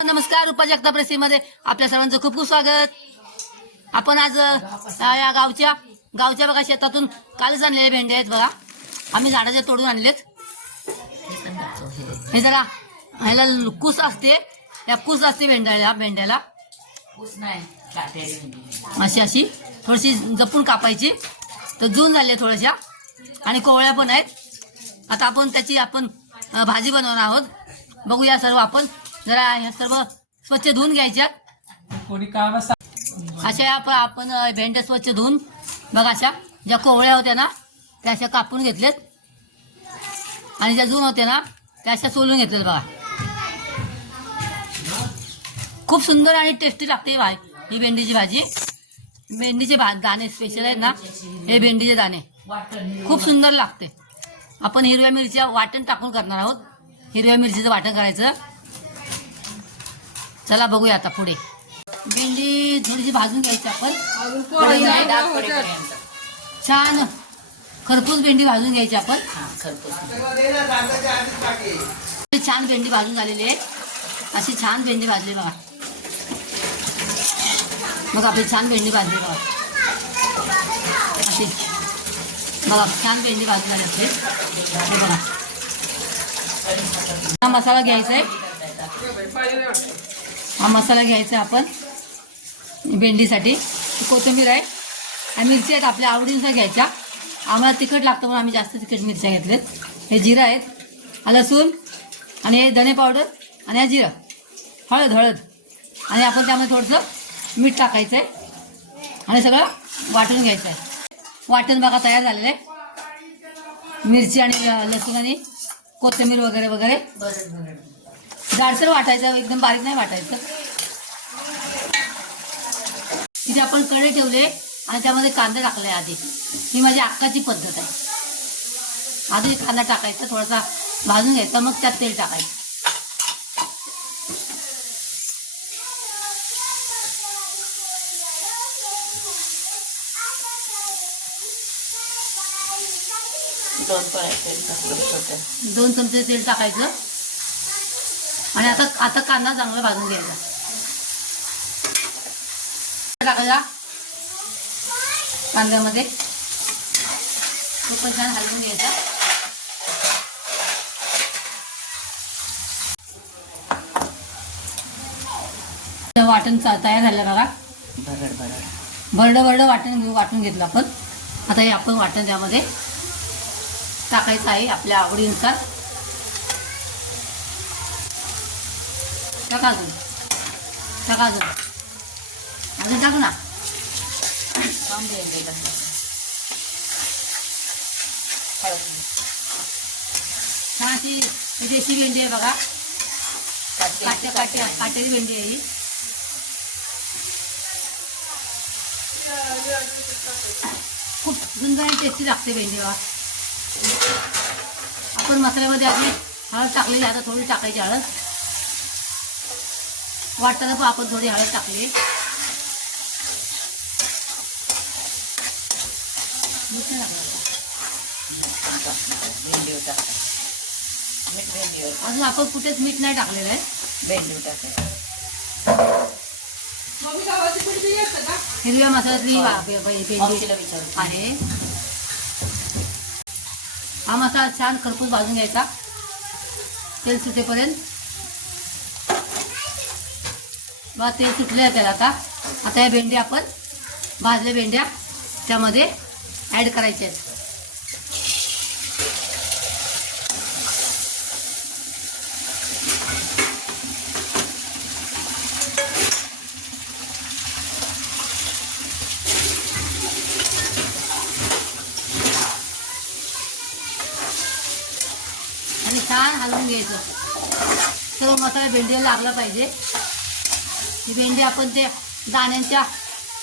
नमस्कार, रूपा जगताप रेसिपीमध्ये आपल्या सर्वांचं खूप खूप स्वागत. आपण आज या गावच्या बघा शेतातून कालच आणलेले भेंडे आहेत बघा. आम्ही झाडाचे तोडून आणलेत. हे जरा ह्याला कुस असते, या कुस असते भेंड्याला अशी थोडीशी जपून कापायची. तर जून झाली आहे थोड्याशा आणि कोवळ्या पण आहेत. आता आपण त्याची भाजी बनवणार आहोत. बघूया सर्व आपण जरा हे सर्व स्वच्छ धुवून घ्यायच्या. अशा आपण भेंड्या स्वच्छ धुवून बघा, अशा ज्या कोवळ्या होत्या ना त्या अशा कापून घेतलेत आणि ज्या जून होत्या ना त्या अशा सोलून घेतलेत बघा. खूप सुंदर आणि टेस्टी लागते ही भेंडीची भाजी. भेंडीचे दाणे स्पेशल आहेत ना, हे भेंडीचे दाणे खूप सुंदर लागते. आपण हिरव्या मिरच्या वाटण टाकून करणार आहोत. हिरव्या मिरचीचं वाटण करायचं. चला बघूया आता पुढे. भेंडी थोडीशी भाजून घ्यायची आपण. छान खरपूस भेंडी भाजून घ्यायची आपण. छान भेंडी भाजून झालेली आहे. अशी छान भेंडी भाजली बघा. मग आपली छान भेंडी भाजली बघा. अशी बघा छान भेंडी भाजून झाली असते. हे बघा हा मसाला घ्यायचा आहे. हा मसाला घ्यायचा आपण भेंडीसाठी. कोथिंबीर आहे आणि मिरची आहेत आपल्या आवडीनुसार घ्यायच्या. आम्हाला तिखट लागतं म्हणून आम्ही जास्त तिखट मिरच्या घेतल्यात. हे जिरं आहेत, हा लसूण आणि हे धने पावडर आणि हा जिरं, हळद आणि आपण त्यामध्ये थोडंसं मीठ टाकायचं आहे आणि सगळं वाटून घ्यायचं आहे. वाटण बघा तयार झालेलं आहे. मिरची आणि लसूण आणि कोथिंबीर वगैरे जाडसर वाटायचं, एकदम बारीक नाही वाटायचं. इथे आपण कढई ठेवले आणि त्यामध्ये कांदा टाकलाय आधी. ही माझी अक्काची पद्धत आहे. आधी कांदा टाकायचा, थोडासा भाजून घ्यायचा, मग त्यात तेल टाकायचं. दोन चमचे तेल टाकायचं आणि आता कांदा चांगला भाजून घ्यायचा. टाकायचा कांद्यामध्ये, पण छान हलवून घ्यायचा. वाटण तयार झालं बघा. भरड वाटून घेतलं आपण. आता हे आपण वाटण त्यामध्ये टाकायचं आहे आपल्या आवडीनुसार. टाका अजून टाकू ना. छान अशी देशी भेंडी आहे बघा. काटेरी भेंडी आहे ही. खूप सुंदर आणि टेस्टी लागते भेंडी बघा. आपण मसाल्यामध्ये आधी हळद टाकलेली, आता थोडी टाकायची हळद. वाटताना पण आपण थोडी हळद टाकली. अजून आपण कुठेच मीठ नाही टाकलेलं आहे. हिरव्या मसाल्यातली भेंडी आहे. हा मसाला छान खरपूस भाजून घ्यायचा तेल सुटेपर्यंत. बघा तेल सुटले आहे त्याला. आता या भेंड्या आपण भाजल्या भेंड्या त्यामध्ये ॲड करायच्या आहेत. आणि छान हलवून घ्यायचं. सर्व मसाला भेंडीला लागला पाहिजे. ही भेंडी आपण ते दाण्यांच्या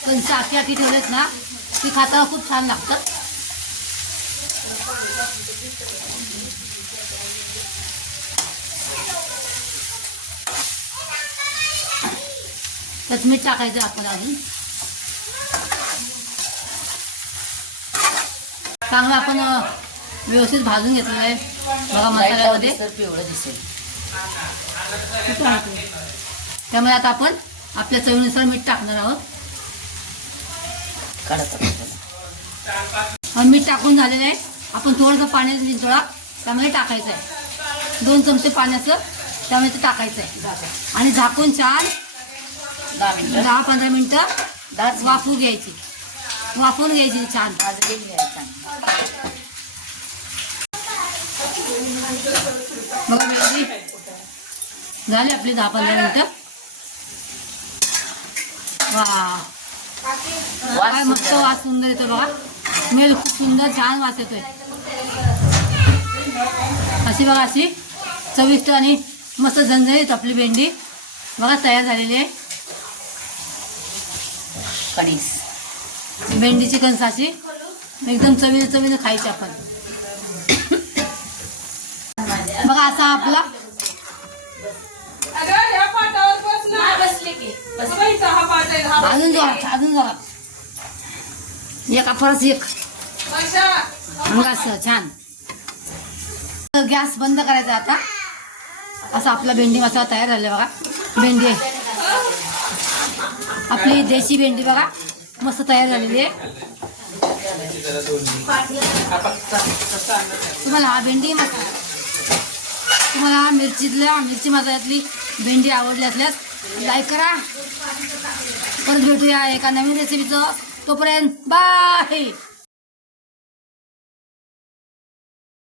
कंस आखी ठेवलेत ना, ती खाताना खूप छान लागतं. त्यात मीठ टाकायचं आपण अजून. चांगलं आपण व्यवस्थित भाजून घेतलेलं आहे बघा मसाल्यामध्ये. पिवळं दिसेल. त्यामुळे आता आपण आपल्या चवीनुसार मीठ टाकणार आहोत. मीठ टाकून झालेलं आहे. आपण थोडंसं पाण्याचं निचोळा त्यामध्ये टाकायचं आहे. 2 चमचे पाण्याचं त्यामुळे ते टाकायचं आहे आणि झाकून छान 10-15 मिनिटं वाफवून घ्यायची. छान. बघा भेंडी झाली आपली 10-15 मिनिटं. काय मस्त वास सुंदर येतो बघा. स्मेल खूप सुंदर छान वास येतोय. अशी चविष्ट आणि मस्त झणझणीत आपली भेंडी बघा तयार झालेली आहे. कणीस भेंडीची कणसाची एकदम चवीने खायची आपण. बघा असा आपला अजून जोरात एक परत एक मग असं छान. गॅस बंद करायचा आता. असा आपला भेंडी मसाला तयार झाला बघा. भेंडी आपली देशी भेंडी बघा मस्त तयार झालेली आहे. तुम्हाला हा भेंडी मसाला तुम्हाला मिरची मसाल्यातली भेंडी आवडली असल्यास लाईक करा. परत भेटूया एका नवीन रेसिपीचं. तोपर्यंत बाय.